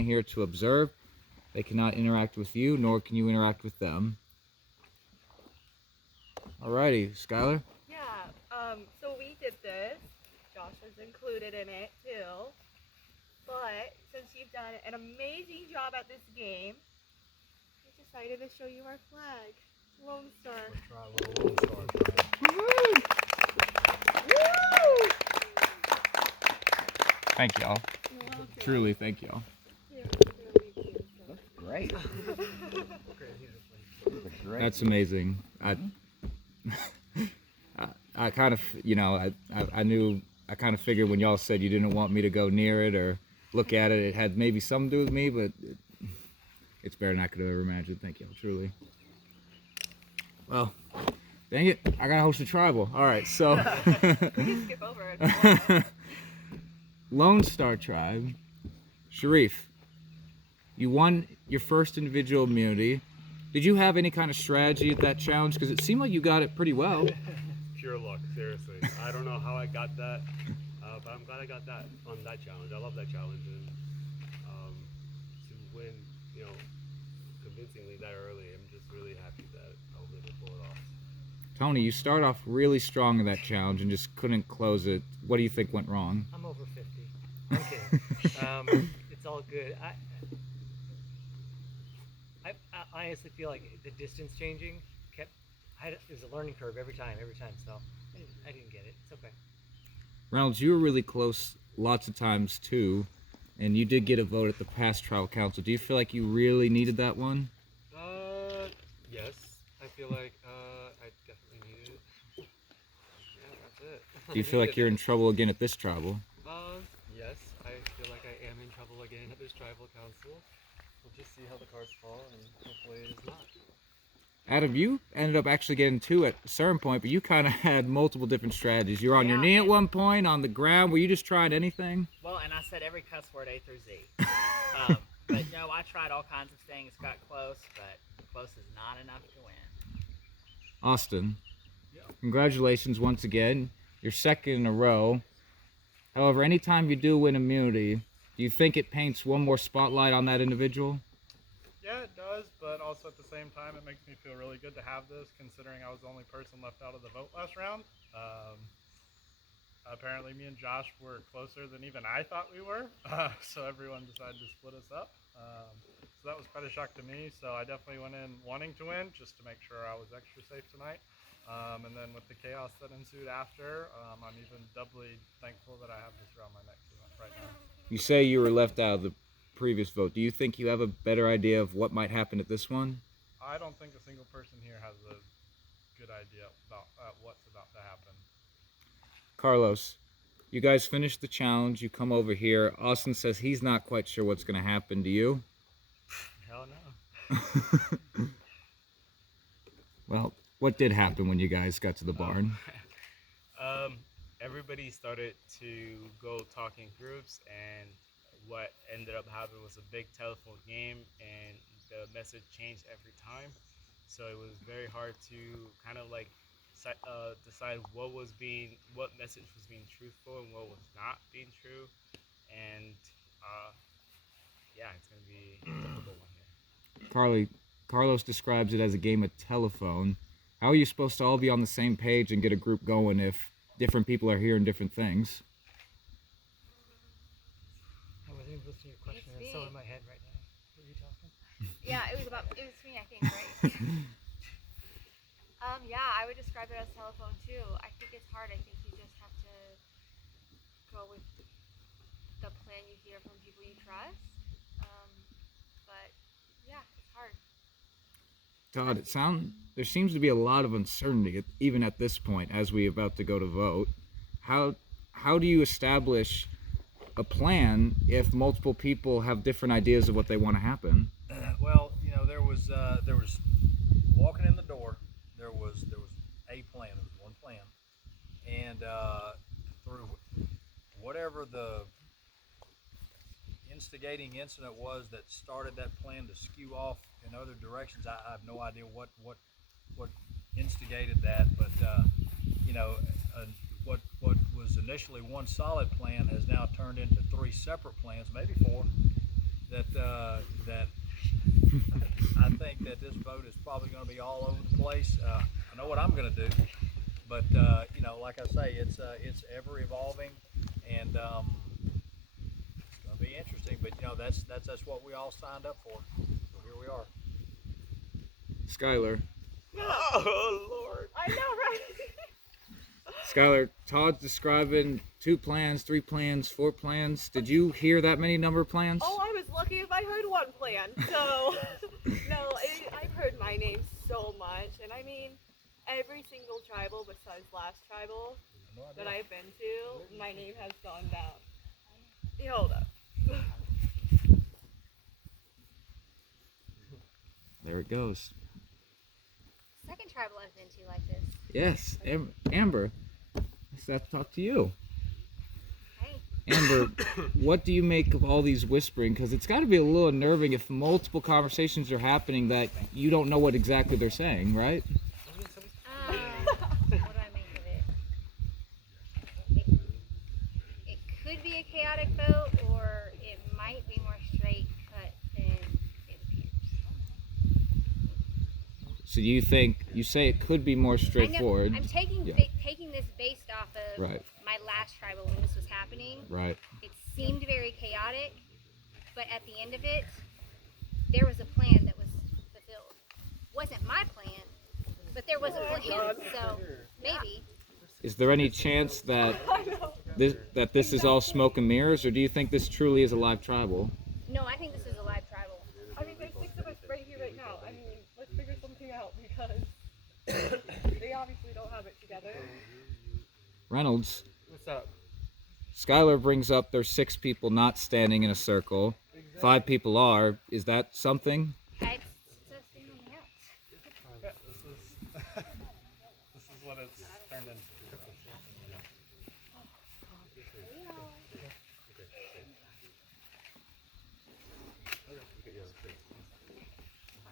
here to observe. They cannot interact with you, nor can you interact with them. Alrighty, Skylar. Yeah, so we did this. Josh was included in it too. But since you've done an amazing job at this game, we decided to show you our flag. Lone Star. Let's try a little Lone Star try. Woo! Thank y'all. You're welcome. Truly, thank y'all. Yeah, really cute. That's great. Great. That's amazing. I kind of, I knew, I kind of figured when y'all said you didn't want me to go near it or look at it, it had maybe something to do with me, but it's better than I could have ever imagined. Thank y'all, truly. Well, dang it, I gotta host a tribal. All right, so We can skip over it. if you want. Lone Star Tribe, Sharif, you won your first individual immunity. Did you have any kind of strategy at that challenge? Because it seemed like you got it pretty well. Pure luck, seriously. I don't know how I got that, but I'm glad I got that on that challenge. I love that challenge, and to win, convincingly that early, I'm just really happy that I was able to pull it off. Tony, you start off really strong in that challenge and just couldn't close it. What do you think went wrong? I'm over 50. I'm kidding. It's all good. I honestly feel like the distance changing it was a learning curve every time. So I didn't get it. It's okay. Reynolds, you were really close lots of times too, and you did get a vote at the past trial council. Do you feel like you really needed that one? Yes, I feel like I definitely needed it. Yeah, that's it. Do you feel like you're in trouble again at this tribal? Yes, I feel like I am in trouble again at this tribal council. We'll just see how the cards fall, and hopefully it is not. Adam, you ended up actually getting two at a certain point, but you kind of had multiple different strategies. You were on your Yeah, knee at and- one point, on the ground. Were you just trying anything? Well, and I said every cuss word A through Z. But no, I tried all kinds of things, got close, but close is not enough to win. Austin, Yeah. congratulations once again. You're second in a row. However, anytime you do win immunity, do you think it paints one more spotlight on that individual? Yeah, it does, but also at the same time, it makes me feel really good to have this, considering I was the only person left out of the vote last round. Apparently, me and Josh were closer than even I thought we were, so everyone decided to split us up. So that was quite a shock to me, so I definitely went in wanting to win, just to make sure I was extra safe tonight. And then with the chaos that ensued after, I'm even doubly thankful that I have this around my neck right now. You say you were left out of the previous vote. Do you think you have a better idea of what might happen at this one? I don't think a single person here has a good idea about what's about to happen. Carlos, you guys finished the challenge. You come over here. Austin says he's not quite sure what's going to happen. Do you? Hell no. Well, what did happen when you guys got to the barn? Everybody started to go talk in groups, and what ended up happening was a big telephone game, and the message changed every time. So it was very hard to kind of like decide what message was being truthful and what was not being true. And yeah, it's gonna be a difficult one here. Carlos describes it as a game of telephone. How are you supposed to all be on the same page and get a group going if different people are hearing different things? I wasn't even listening to your question. It's It's so me. in my head right now. What are you talking? Yeah, it was me, I think, right? Yeah, I would describe it as telephone too. I think it's hard. I think you just have to go with the plan you hear from people you trust. But yeah, it's hard. Todd, there seems to be a lot of uncertainty, even at this point, as we about to go to vote. How do you establish a plan if multiple people have different ideas of what they want to happen? Well, there was walking in the door. There was a plan. There was one plan, and through whatever the instigating incident was that started that plan to skew off in other directions, I have no idea what instigated that, but what was initially one solid plan has now turned into three separate plans, maybe four, that I think that this vote is probably going to be all over the place. I know what I'm going to do, but you know, like I say, it's ever evolving, and it's going to be interesting. But you know, that's what we all signed up for. So here we are. Skylar. Oh Lord. I know, right? Skylar, Todd's describing 2 plans, 3 plans, 4 plans. Did you hear that many number of plans? Oh, I was lucky if I heard one plan. So, no, I've heard my name so much. And I mean, every single tribal besides last tribal that I've been to, my name has gone down. Hey, hold up. There it goes. Second tribal I've been to like this. Yes, Amber. Let's talk to you. Hey. Amber, what do you make of all these whispering? Because it's got to be a little unnerving if multiple conversations are happening that you don't know what exactly they're saying, right? What do I make of it? It could be a chaotic vote, or it might be more straight cut than it appears. So you say it could be more straightforward. I'm taking Yeah. taking this based off of Right. my last tribal when this was happening. Right. It seemed very chaotic, but at the end of it, there was a plan that was fulfilled. Wasn't my plan, but there was a plan. So maybe. Is there any chance that this is all smoke and mirrors, or do you think this truly is a live tribal? No, I think this is a live tribal. I mean, there's 6 of us right here, right now. I mean, let's figure something out because they obviously don't have it together. Reynolds, What's up? Skylar brings up there's 6 people not standing in a circle. 5 people are. Is that something? It's just anything else. Yeah, this is what it's turned into.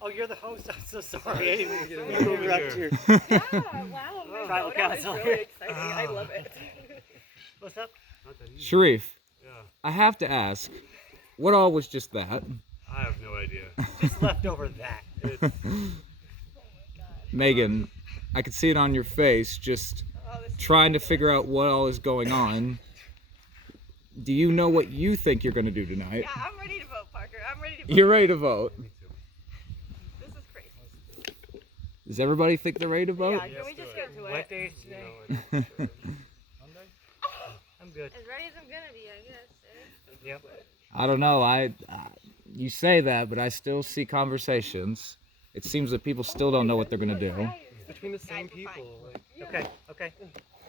Oh, you're the host. I'm so sorry. Director. Yeah, wow, my Tribal photo council. is really exciting. I love it. What's up? Not that easy. Sharif, Yeah. I have to ask, what all was just that? I have no idea. Just left over that. It's Megan, I could see it on your face, just Oh, this is trying to ridiculous. figure out what all is going on. Do you know what you think you're going to do tonight? Yeah, I'm ready to vote, Parker. I'm ready to vote. You're ready to vote. This is crazy. Does everybody think they're ready to vote? Yeah, can we just get to What it? day is today? Monday? I'm good. As ready as I'm gonna be, I guess. Yep. I don't know. You say that, but I still see conversations. It seems that people still don't know what they're going to do. between the same Guys, we're fine. people. Like, Yeah. Okay.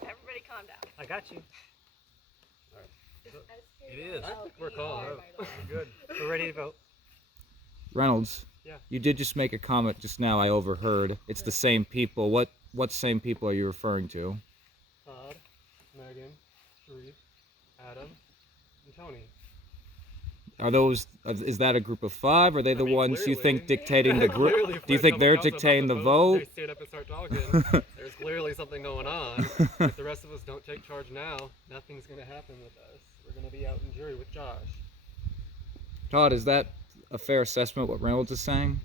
Everybody calm down. I got you. It is. I think we're calm. We're good. We're ready to vote. Reynolds, Yeah. you did just make a comment just now I overheard. It's the same people. What same people are you referring to? Todd, Megan, Sharif, Adam, and Tony. Is that a group of 5? Are they the I mean, ones you think clearly. dictating the Clearly, group? if Do you we're think at they're Council about dictating the They vote? stand up and start talking. There's clearly something going on. If the rest of us don't take charge now, nothing's going to happen with us. We're going to be out in jury with Josh. Todd, is that a fair assessment what Reynolds is saying?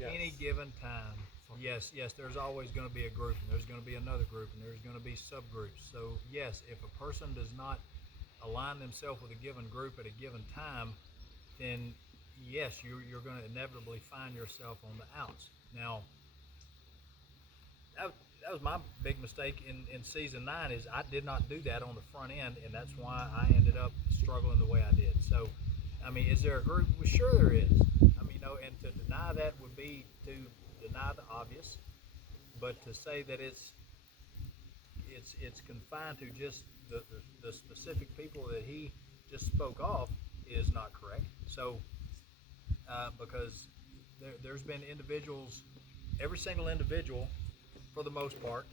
Yes. Any given time, yes, there's always going to be a group, and there's going to be another group, and there's going to be subgroups. So yes, if a person does not align themselves with a given group at a given time, then yes, you're going to inevitably find yourself on the outs. Now, that was my big mistake in season 9 is I did not do that on the front end, and that's why I ended up struggling the way I did. So, I mean, is there a group? Well, sure there is. I mean, and to deny that would be to deny the obvious, but to say that it's confined to just the specific people that he just spoke off is not correct. So, because there's been individuals, every single individual, for the most part,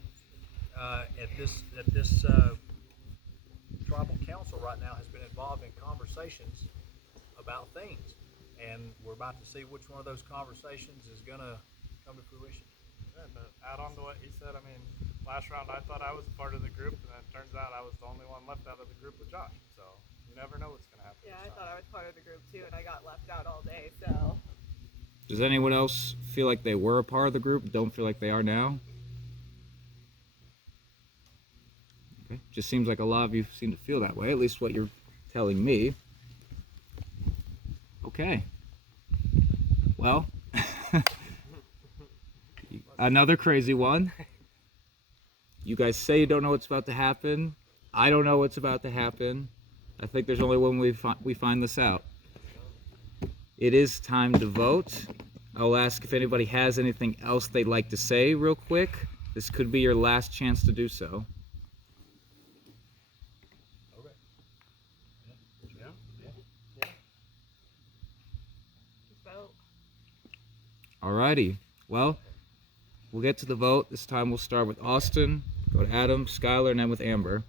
at this tribal council right now has been involved in conversations about things, and we're about to see which one of those conversations is gonna come to fruition. Yeah, to add on to what he said, I mean, last round I thought I was part of the group, and it turns out I was the only one left out of the group with Josh. So You never know what's gonna happen. Yeah, this I thought time. I was part of the group too, and I got left out all day. So Does anyone else feel like they were a part of the group, don't feel like they are now? Okay. Just seems like a lot of you seem to feel that way, at least what you're telling me. Okay. Well, another crazy one. You guys say you don't know what's about to happen. I don't know what's about to happen. I think there's only one way we find this out. It is time to vote. I'll ask if anybody has anything else they'd like to say real quick. This could be your last chance to do so. Okay. just vote. Alrighty. Well, we'll get to the vote. This time we'll start with Austin, go to Adam, Skylar, and then with Amber.